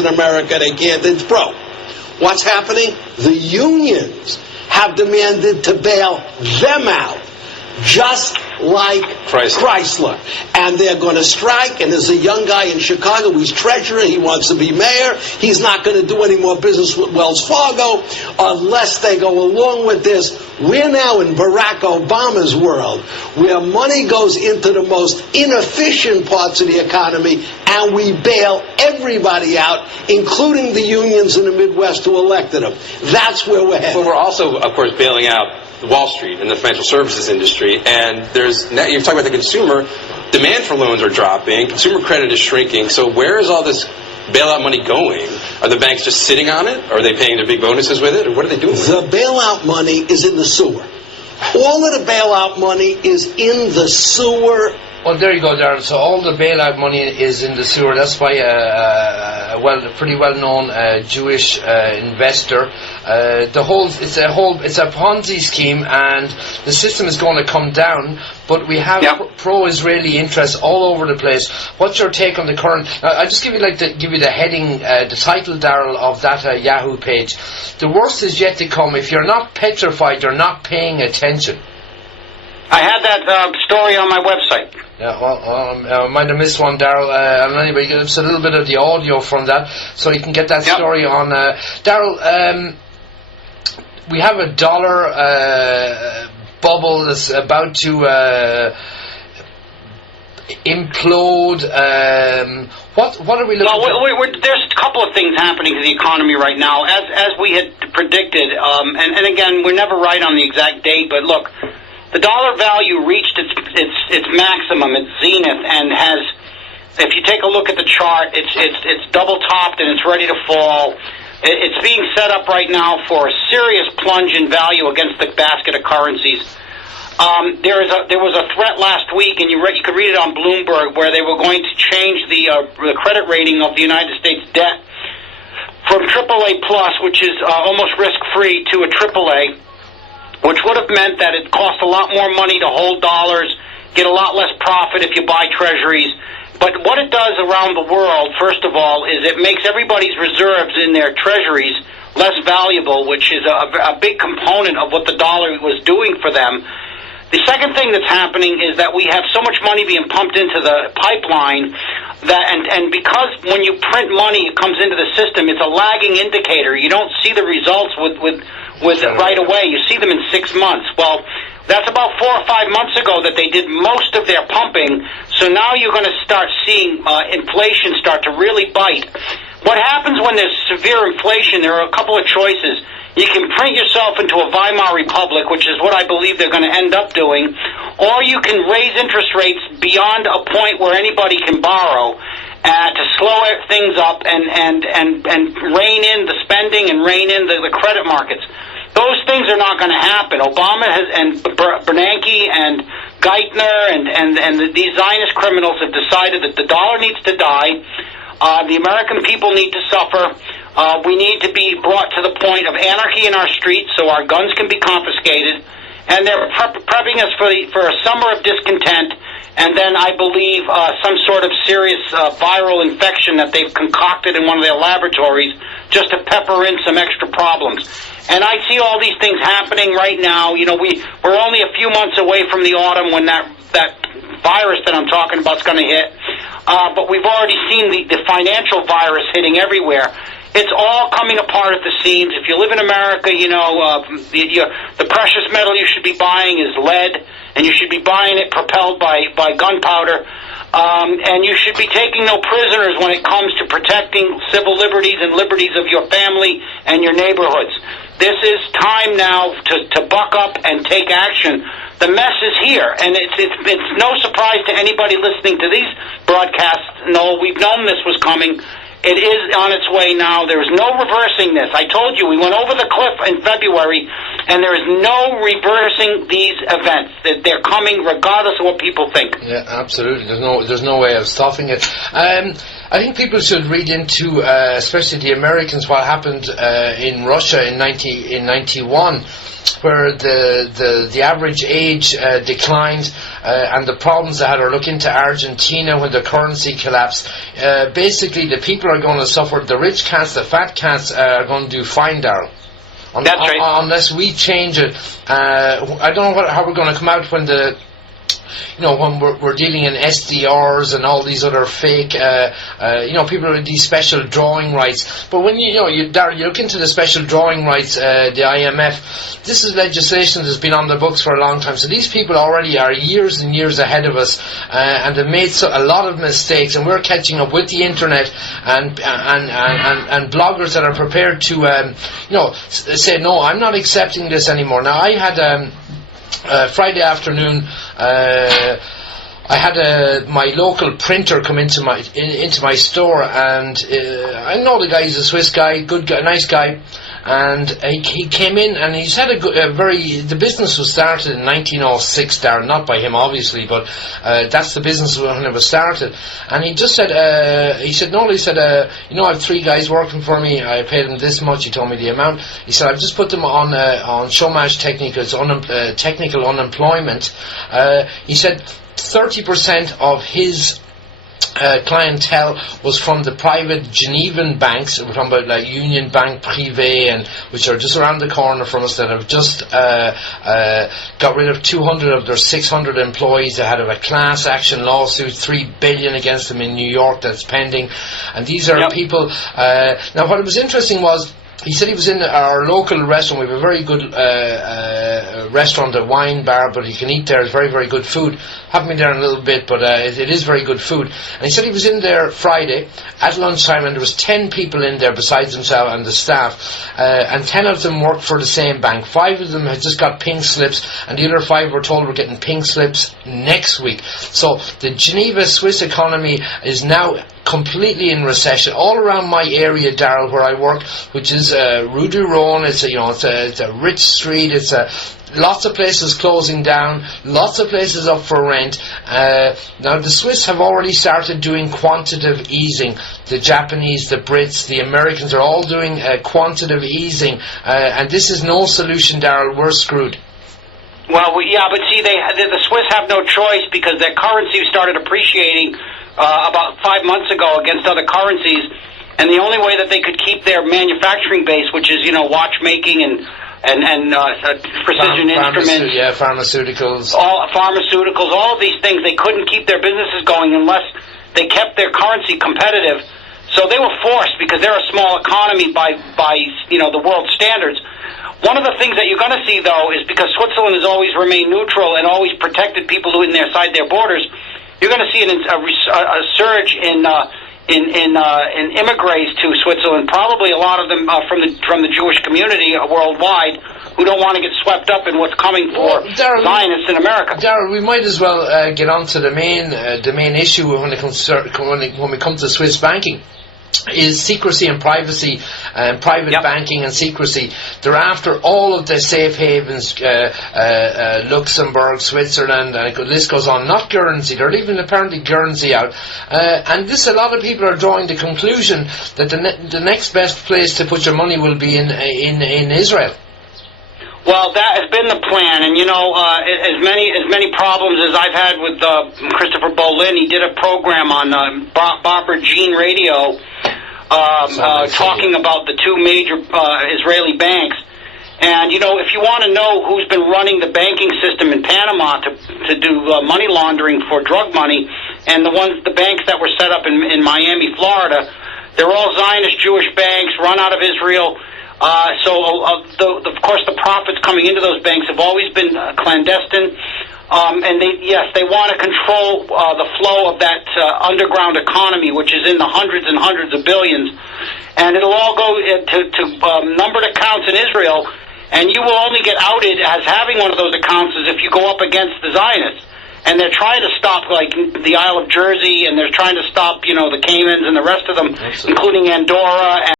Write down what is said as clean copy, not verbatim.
in America. They can't. It's broke. What's happening? The unions have demanded to bail them out, just like Chrysler. And they're going to strike, and there's a young guy in Chicago, he's treasurer, he wants to be mayor, he's not going to do any more business with Wells Fargo unless they go along with this. We're now in Barack Obama's world, where money goes into the most inefficient parts of the economy, and we bail everybody out, including the unions in the Midwest who elected them. That's where we're headed. But we're also, of course, bailing out Wall Street and the financial services industry, and you're talking about the consumer. Demand for loans are dropping, consumer credit is shrinking, so where is all this bailout money going? Are the banks just sitting on it? Are they paying their big bonuses with it? Or what are they doing with it? The bailout money is in the sewer. All of the bailout money is in the sewer. Well, there you go, Darren. So all the bailout money is in the sewer. That's why a pretty well-known Jewish investor. It's a Ponzi scheme, and the system is going to come down. But we have pro-Israeli interests all over the place. What's your take on the current? I'll just give you the heading, the title, Darrell, of that Yahoo page. The worst is yet to come. If you're not petrified, you're not paying attention. I had that story on my website. Yeah, well, I might have missed one, Darrell. Anyway, give us a little bit of the audio from that, so you can get that story on. Darrell, we have a dollar bubble that's about to implode. What are we looking for? There's a couple of things happening to the economy right now, as we had predicted. And again, we're never right on the exact date, but look. The dollar value reached its maximum, its zenith, and has. If you take a look at the chart, it's double topped and it's ready to fall. It's being set up right now for a serious plunge in value against the basket of currencies. There was a threat last week, and you could read it on Bloomberg, where they were going to change the credit rating of the United States debt from AAA plus, which is almost risk free, to a AAA. Which would have meant that it cost a lot more money to hold dollars, get a lot less profit if you buy treasuries. But what it does around the world, first of all, is it makes everybody's reserves in their treasuries less valuable, which is a big component of what the dollar was doing for them. The second thing that's happening is that we have so much money being pumped into the pipeline that, and because when you print money, it comes into the system, it's a lagging indicator. You don't see the results with right away. You see them in 6 months. Well, that's about 4 or 5 months ago that they did most of their pumping. So now you're going to start seeing inflation start to really bite. What happens when there's severe inflation? There are a couple of choices. You can print yourself into a Weimar Republic, which is what I believe they're going to end up doing, or you can raise interest rates beyond a point where anybody can borrow to slow things up and rein in the spending and rein in the credit markets. Those things are not going to happen. Obama and Bernanke and Geithner and these Zionist criminals have decided that the dollar needs to die. The American people need to suffer. We need to be brought to the point of anarchy in our streets so our guns can be confiscated. And they're prepping us for a summer of discontent, and then I believe some sort of serious viral infection that they've concocted in one of their laboratories just to pepper in some extra problems. And I see all these things happening right now. You know, we're only a few months away from the autumn when that virus that I'm talking about is going to hit. But we've already seen the financial virus hitting everywhere. It's all coming apart at the seams. If you live in America, you know, the precious metal you should be buying is lead, and you should be buying it propelled by gunpowder. And you should be taking no prisoners when it comes to protecting civil liberties and liberties of your family and your neighborhoods. This is time now to buck up and take action. The mess is here, and it's no surprise to anybody listening to these broadcasts. No, we've known this was coming. It is on its way now. There is no reversing this. I told you, we went over the cliff in February, and there is no reversing these events. They're coming regardless of what people think. Yeah, absolutely. There's no way of stopping it. I think people should read into, especially the Americans, what happened in Russia in 91, where the average age declined, and the problems they had, or look into Argentina when the currency collapsed. Basically, the people are going to suffer. The rich cats, the fat cats, are going to do fine, Darryl. That's right. Unless we change it. I don't know how we're going to come out when when we're dealing in SDRs and all these other fake, people with these special drawing rights. But when you look into the special drawing rights, the IMF, this is legislation that's been on the books for a long time. So these people already are years and years ahead of us, and they've made a lot of mistakes, and we're catching up with the internet and bloggers that are prepared to, say, no, I'm not accepting this anymore. Now, I had Friday afternoon, I had my local printer come into my store, and I know the guy. He's a Swiss guy, good guy, nice guy, and he came in, and he's had the business was started in 1906, Darren, not by him obviously, but that's the business when it was started. And he just said, I have 3 guys working for me. I paid them this much. He told me the amount. He said, I've just put them on chômage technique, it's technical unemployment. He said 30% of his clientele was from the private Genevan banks. We're talking about like Union Bank Privé, and which are just around the corner from us, that have just got rid of 200 of their 600 employees. They had a class action lawsuit, $3 billion against them in New York that's pending. And these are people. Now, what was interesting was, he said he was in our local restaurant. We have a very good restaurant, a wine bar, but you can eat there. It's very, very good food. Haven't been there in a little bit, but it is very good food. And he said he was in there Friday at lunchtime, and there was 10 people in there besides himself and the staff, and 10 of them worked for the same bank. 5 of them had just got pink slips, and the other 5 were told we're getting pink slips next week. So the Geneva Swiss economy is now completely in recession all around my area, Darryl, where I work, which is Rue du Rhône. It's a rich street. It's lots of places closing down, lots of places up for rent. Now the Swiss have already started doing quantitative easing. The Japanese, the Brits, the Americans are all doing quantitative easing, and this is no solution, Darryl. We're screwed. Well, but see, the Swiss have no choice, because their currency started appreciating about 5 months ago against other currencies, and the only way that they could keep their manufacturing base, which is watchmaking and precision instruments, pharmaceuticals, all of these things, they couldn't keep their businesses going unless they kept their currency competitive. So they were forced, because they're a small economy by the world standards. One of the things that you're going to see, though, is because Switzerland has always remained neutral and always protected people who are inside their borders, you're going to see a surge in immigrants to Switzerland. Probably a lot of them from the Jewish community worldwide, who don't want to get swept up in what's coming for Zionists in America. Darryl, we might as well get on to the main issue when we come to Swiss banking. Is secrecy and privacy, and private banking and secrecy. They're after all of the safe havens, Luxembourg, Switzerland, and the list goes on. Not Guernsey. They're leaving apparently Guernsey out. And a lot of people are drawing the conclusion that the next best place to put your money will be in Israel. Well, that has been the plan, and as many problems as I've had with Christopher Bolin. He did a program on Bradford Radio, talking about the 2 major Israeli banks. And if you want to know who's been running the banking system in Panama to do money laundering for drug money, and the banks that were set up in Miami, Florida, they're all Zionist Jewish banks run out of Israel. Of course, the profits coming into those banks have always been clandestine, and they want to control the flow of that underground economy, which is in the hundreds and hundreds of billions, and it'll all go to numbered accounts in Israel, and you will only get outed as having one of those accounts as if you go up against the Zionists. And they're trying to stop, like, the Isle of Jersey, and they're trying to stop, the Caymans and the rest of them, including Andorra.